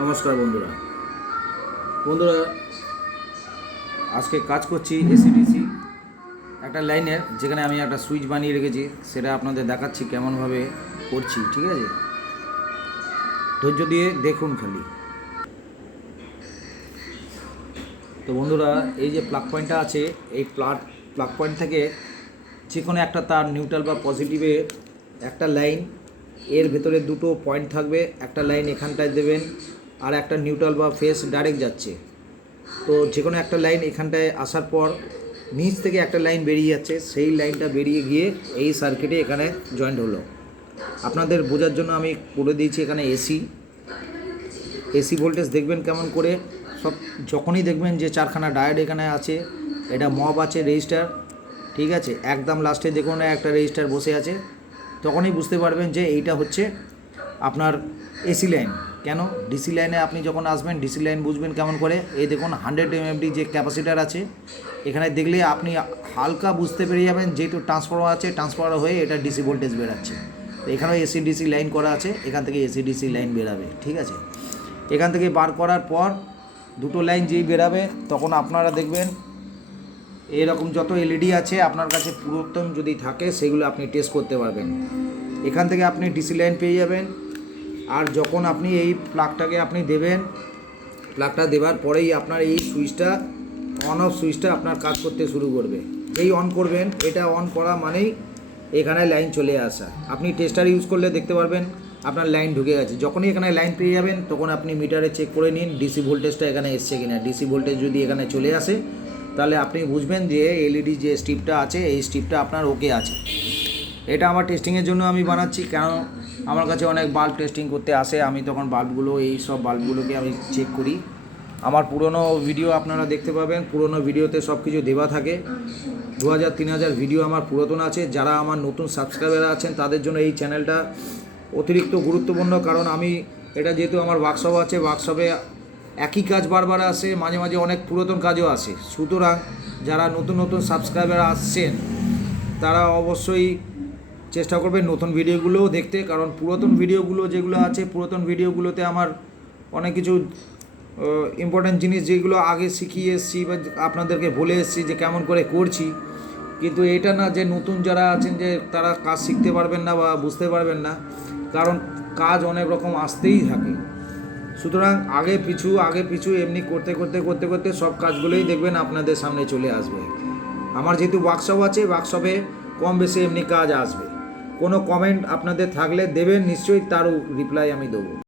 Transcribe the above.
নমস্কার বন্ধুরা আজকে কাজ করছি এসিডিসি একটা লাইনের, যেখানে আমি একটা সুইচ বানিয়ে রেখেছি, সেটা আপনাদের দেখাচ্ছি কেমনভাবে করছি। ঠিক আছে, ধৈর্য দিয়ে দেখুন খালি। তো বন্ধুরা, এই যে প্লাগ পয়েন্টটা আছে, এই প্লাগ পয়েন্ট থেকে যে কোনো একটা তার নিউট্রাল বা পজিটিভে একটা লাইন, এর ভেতরে দুটো পয়েন্ট থাকবে, একটা লাইন এখানটায় দেবেন আর একটা নিউট্রাল বা ফেস ডাইরেক্ট যাচ্ছে। তো যে কোনো একটা লাইন এখানটায় আসার পর নিচ থেকে একটা লাইন বেরিয়ে যাচ্ছে, সেই লাইনটা বেরিয়ে গিয়ে এই সার্কিটে এখানে জয়েন্ট হলো। আপনাদের বোঝার জন্য আমি করে দিয়েছি এখানে এসি ভোল্টেজ দেখবেন কেমন করে। সব যখনই দেখবেন যে চারখানা ডায়োড এখানে আছে, এটা মব আছে, রেজিস্টার, ঠিক আছে, একদম লাস্টে দেখুন একটা রেজিস্টার বসে আছে, তখনই বুঝতে পারবেন যে এইটা হচ্ছে আপনার এসি লাইন। কেন ডিসি লাইনে আপনি যখন আসবেন, ডিসি লাইন বুঝবেন কেমন করে। এই দেখুন 100 এমএফডি যে ক্যাপাসিটার আছে, এখানে দেখলে আপনি হালকা বুঝতে পেরে যাবেন, যেহেতু ট্রান্সফরমার আছে, ট্রান্সফরমার হয়ে এটা ডিসি ভোল্টেজ বেরাচ্ছে। তো এখানেও এসি ডিসি লাইন করা আছে, এখান থেকে এসি ডিসি লাইন বেরাবে। ঠিক আছে, এখান থেকে বার করার পর দুটো লাইন যেই বেরাবে, তখন আপনারা দেখবেন এরকম যত এলইডি আছে আপনার কাছে পুরাতন যদি থাকে, সেগুলো আপনি টেস্ট করতে পারবেন। এখান থেকে আপনি ডিসি লাইন পেয়ে যাবেন। আর যখন আপনি এই প্লাগটাকে আপনি দেবেন, প্লাগটা দেওয়ার পরেই আপনার এই সুইচটা, অন অফ সুইচটা আপনার কাজ করতে শুরু করবে। এই অন করবেন, এটা অন করা মানেই এখানে লাইন চলে আসা। আপনি টেস্টার ইউজ করলে দেখতে পারবেন আপনার লাইন ঢুকে গেছে। যখনই এখানে লাইন পেয়ে যাবেন, তখন আপনি মিটারে চেক করে নিন ডিসি ভোল্টেজটা এখানে এসছে কিনা। ডিসি ভোল্টেজ যদি এখানে চলে আসে, তাহলে আপনি বুঝবেন যে এলইডি যে স্ট্রিপটা আছে, এই স্ট্রিপটা আপনার ওকে আছে। এটা আমার টেস্টিংয়ের জন্য আমি বানাচ্ছি, কারণ আমার কাছে অনেক বাল্ব টেস্টিং করতে আসে, আমি তখন বাল্বগুলো, এই সব বাল্বগুলোকে আমি চেক করি। আমার পুরনো ভিডিও আপনারা দেখতে পাবেন, পুরনো ভিডিওতে সব কিছু দেওয়া থাকে। 2000-3000 ভিডিও আমার পুরাতন আছে। যারা আমার নতুন সাবস্ক্রাইবার আছেন, তাদের জন্য এই চ্যানেলটা অতিরিক্ত গুরুত্বপূর্ণ, কারণ আমি এটা যেহেতু আমার ওয়ার্কশপ আছে, ওয়ার্কশপে একই কাজ বারবার আসে, মাঝে মাঝে অনেক পুরাতন কাজও আসে। সুতরাং যারা নতুন নতুন সাবস্ক্রাইবার আসছেন, তারা অবশ্যই চেষ্টা করবেন নতুন ভিডিওগুলোও দেখতে, কারণ পুরাতন ভিডিওগুলো যেগুলো আছে, পুরাতন ভিডিওগুলোতে আমার অনেক কিছু ইম্পর্ট্যান্ট জিনিস যেগুলো আগে শিখিয়ে এসেছি বা আপনাদেরকে বলে এসেছি যে কেমন করে করছি। কিন্তু এটা না যে নতুন যারা আছেন যে তারা কাজ শিখতে পারবেন না বা বুঝতে পারবেন না, কারণ কাজ অনেক রকম আসতেই থাকে। সুতরাং আগে পিছু এমনি করতে করতে করতে করতে সব কাজগুলোই দেখবেন আপনাদের সামনে চলে আসবে। আমার যেহেতু ওয়ার্কশপ আছে, ওয়ার্কশপে কম বেশি এমনি কাজ আসবে। কোনো কমেন্ট আপনাদের থাকলে দেবেন, নিশ্চয়ই তারও রিপ্লাই আমি দেবো।